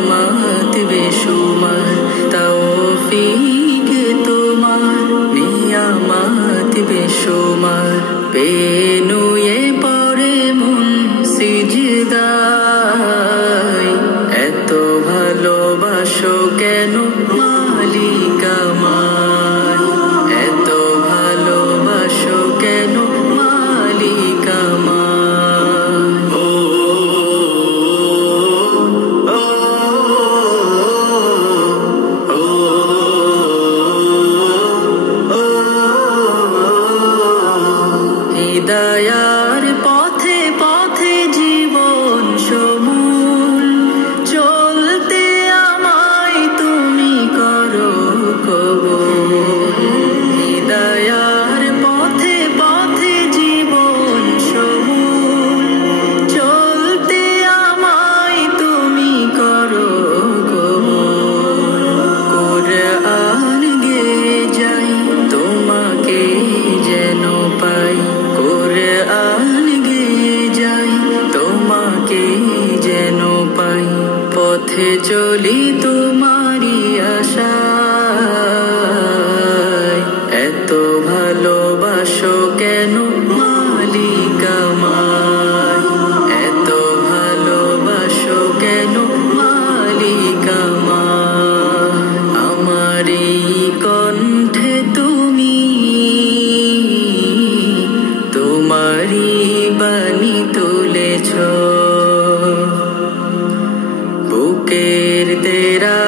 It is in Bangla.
নিয়ামত বেশুমার, তৌফিক তোমার নিয়ামত বেশুমার। পেনুয়ে পড়ে মন সিজদায়, এত ভালোবাসো কেন মালিক আমার, এত ভালোবাসো কেন মালিক আমার। হিদায়ার পথে পথে জীবন সমূল, চলতে আমায় তুমি করো কবুল। হিদায়ার পথে পথে জীবন সমূল, চলতে আমায় তুমি করো কবুল। কুরআন গেয়ে যাই তোমাকে যেন পাই, কুরআন গেয়ে যাই তোমাকে যেন পাই। পথে চলি তোমারি আশায়, এত ভালোবাসো কেন মালিক আমায়, এত ভালোবাসো কেন মালিক আমার। আমারই কণ্ঠে তুমি তোমারি বাণী তুলেছ, বুকের তেরা